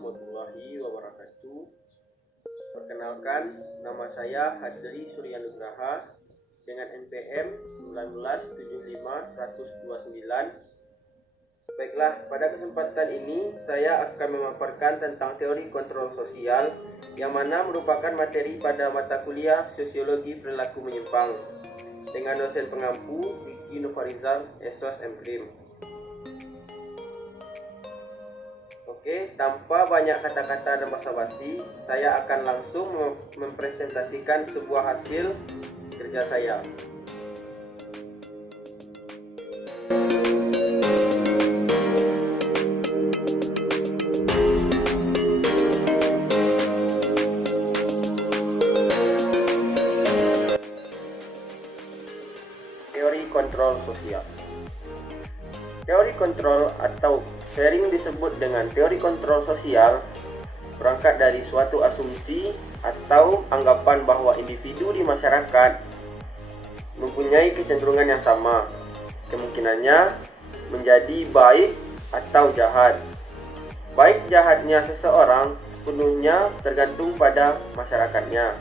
warahmatullahi wabarakatuh. Perkenalkan, nama saya Hadri Suryanugraha dengan NPM 1975129. Baiklah, pada kesempatan ini saya akan memaparkan tentang teori kontrol sosial yang mana merupakan materi pada mata kuliah Sosiologi Perilaku Menyimpang dengan dosen pengampu Vicky Novarizal SOS MPrim. Oke, tanpa banyak kata-kata dan basa-basi, saya akan langsung mempresentasikan sebuah hasil kerja saya. Teori kontrol sosial. Teori kontrol atau sharing disebut dengan teori kontrol sosial berangkat dari suatu asumsi atau anggapan bahwa individu di masyarakat mempunyai kecenderungan yang sama, kemungkinannya menjadi baik atau jahat. Baik jahatnya seseorang sepenuhnya tergantung pada masyarakatnya.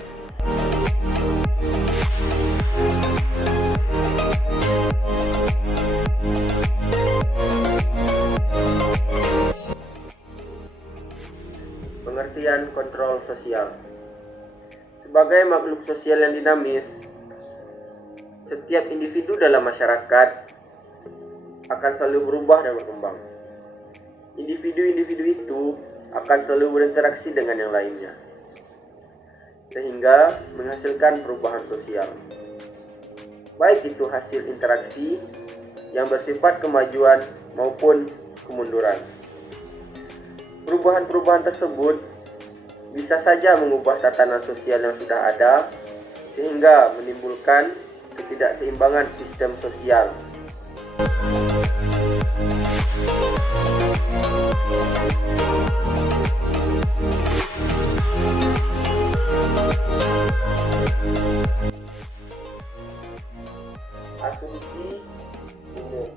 Pengertian kontrol sosial. Sebagai makhluk sosial yang dinamis, setiap individu dalam masyarakat akan selalu berubah dan berkembang. Individu-individu itu akan selalu berinteraksi dengan yang lainnya, sehingga menghasilkan perubahan sosial. Baik itu hasil interaksi yang bersifat kemajuan maupun kemunduran. Perubahan-perubahan tersebut bisa saja mengubah tatanan sosial yang sudah ada, sehingga menimbulkan ketidakseimbangan sistem sosial. Asumsi umum.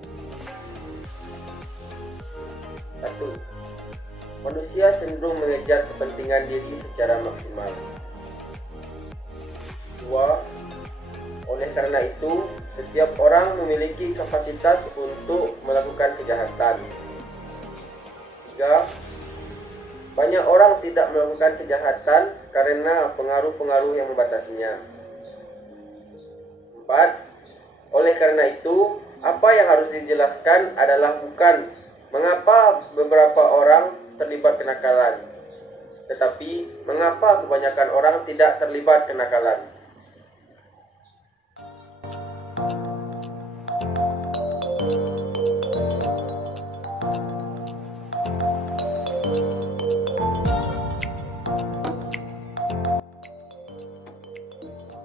1. Manusia cenderung mengejar kepentingan diri secara maksimal. 2. Oleh karena itu, setiap orang memiliki kapasitas untuk melakukan kejahatan. 3. Banyak orang tidak melakukan kejahatan karena pengaruh-pengaruh yang membatasinya. 4. Oleh karena itu, apa yang harus dijelaskan adalah bukan mengapa beberapa orang terlibat kenakalan, tetapi mengapa kebanyakan orang tidak terlibat kenakalan.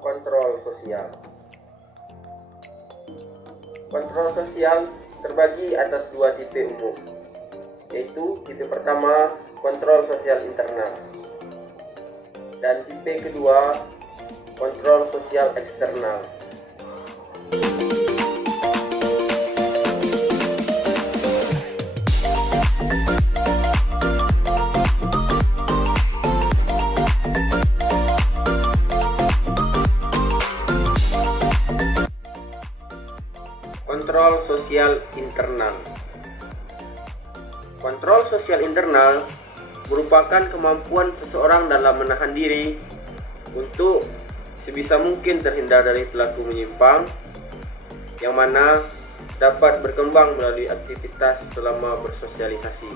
Kontrol sosial. Kontrol sosial terbagi atas dua tipe umum, yaitu tipe pertama kontrol sosial internal dan tipe kedua kontrol sosial eksternal. Kontrol sosial internal. Kontrol sosial internal merupakan kemampuan seseorang dalam menahan diri untuk sebisa mungkin terhindar dari perilaku menyimpang yang mana dapat berkembang melalui aktivitas selama bersosialisasi.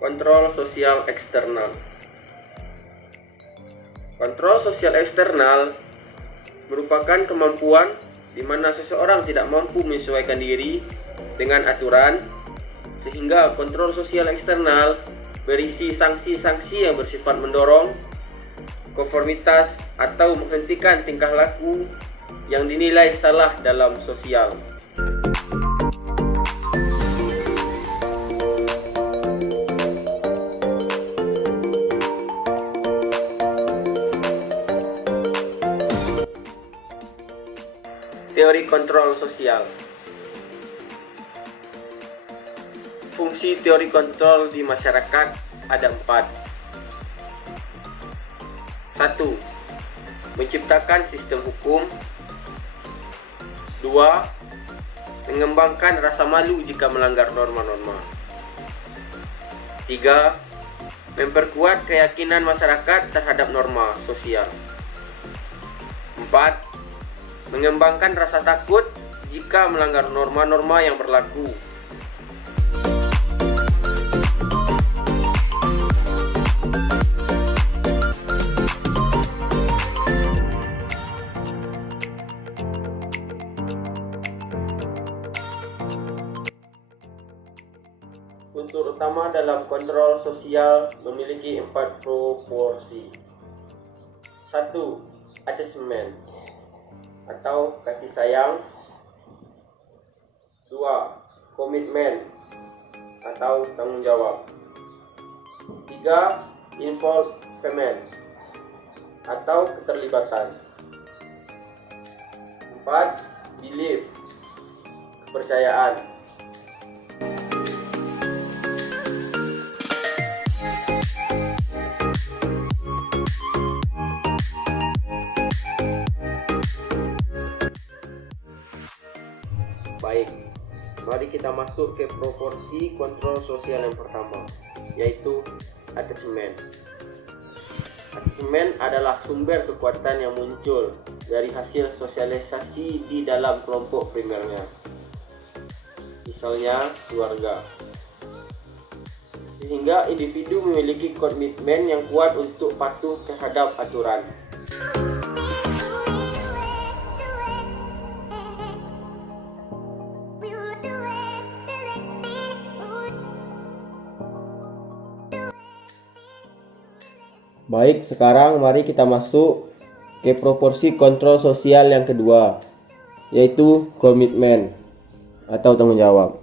Kontrol sosial eksternal. Kontrol sosial eksternal merupakan kemampuan di mana seseorang tidak mampu menyesuaikan diri dengan aturan, sehingga kontrol sosial eksternal berisi sanksi-sanksi yang bersifat mendorong konformitas atau menghentikan tingkah laku yang dinilai salah dalam sosial. teori kontrol sosial. Fungsi teori kontrol di masyarakat ada 4. 1. Menciptakan sistem hukum. 2. Mengembangkan rasa malu jika melanggar norma-norma. 3. Memperkuat keyakinan masyarakat terhadap norma sosial. 4. Mengembangkan rasa takut jika melanggar norma-norma yang berlaku. Unsur utama dalam kontrol sosial memiliki 4 proporsi. 1. Attachment atau kasih sayang. 2. Komitmen atau tanggung jawab. 3. Involvement atau keterlibatan. 4. Belief, kepercayaan. Baik, mari kita masuk ke proporsi kontrol sosial yang pertama, yaitu attachment. Attachment adalah sumber kekuatan yang muncul dari hasil sosialisasi di dalam kelompok primernya, misalnya keluarga, sehingga individu memiliki komitmen yang kuat untuk patuh terhadap aturan. Baik, sekarang mari kita masuk ke proporsi kontrol sosial yang kedua, yaitu komitmen atau tanggung jawab.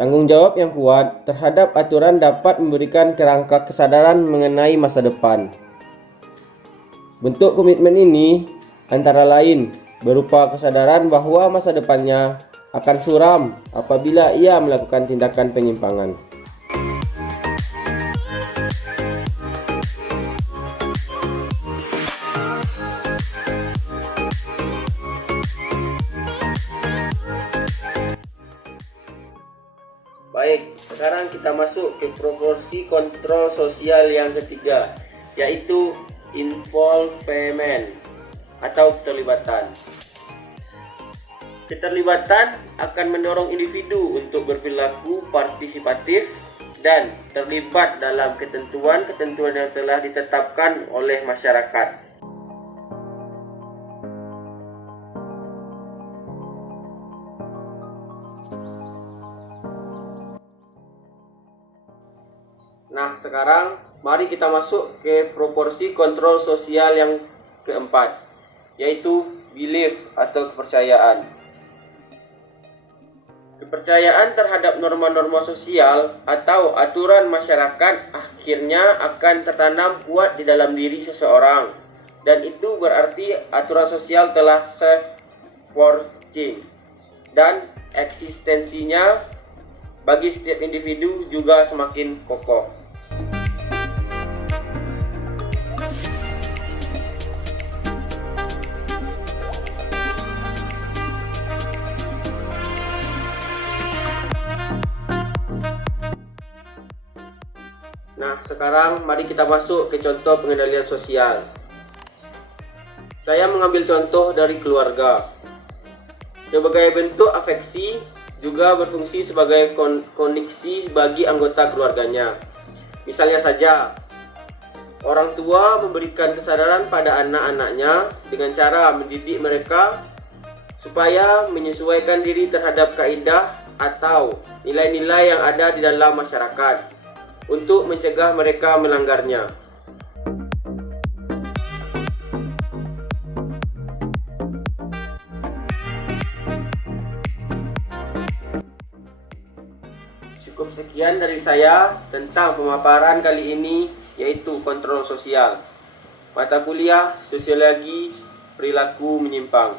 Tanggung jawab yang kuat terhadap aturan dapat memberikan kerangka kesadaran mengenai masa depan. Bentuk komitmen ini antara lain berupa kesadaran bahwa masa depannya akan suram apabila ia melakukan tindakan penyimpangan. Baik, sekarang kita masuk ke proporsi kontrol sosial yang ketiga, yaitu involvement atau keterlibatan. Keterlibatan akan mendorong individu untuk berperilaku partisipatif dan terlibat dalam ketentuan-ketentuan yang telah ditetapkan oleh masyarakat. Nah, sekarang mari kita masuk ke proporsi kontrol sosial yang keempat, yaitu belief atau kepercayaan. Kepercayaan terhadap norma-norma sosial atau aturan masyarakat akhirnya akan tertanam kuat di dalam diri seseorang, dan itu berarti aturan sosial telah self-forging dan eksistensinya bagi setiap individu juga semakin kokoh. Nah, sekarang mari kita masuk ke contoh pengendalian sosial. Saya mengambil contoh dari keluarga. Sebagai bentuk afeksi, juga berfungsi sebagai koneksi bagi anggota keluarganya. Misalnya saja, orang tua memberikan kesadaran pada anak-anaknya dengan cara mendidik mereka supaya menyesuaikan diri terhadap kaidah atau nilai-nilai yang ada di dalam masyarakat untuk mencegah mereka melanggarnya. Cukup sekian dari saya tentang pemaparan kali ini, yaitu kontrol sosial. Mata kuliah Sosiologi Perilaku Menyimpang.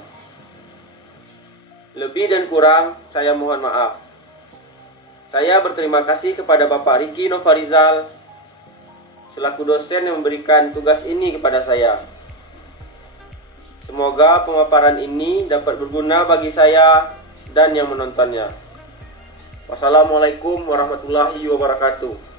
Lebih dan kurang, saya mohon maaf. Saya berterima kasih kepada Bapak Riki Novarizal selaku dosen yang memberikan tugas ini kepada saya. Semoga pemaparan ini dapat berguna bagi saya dan yang menontonnya. Wassalamualaikum warahmatullahi wabarakatuh.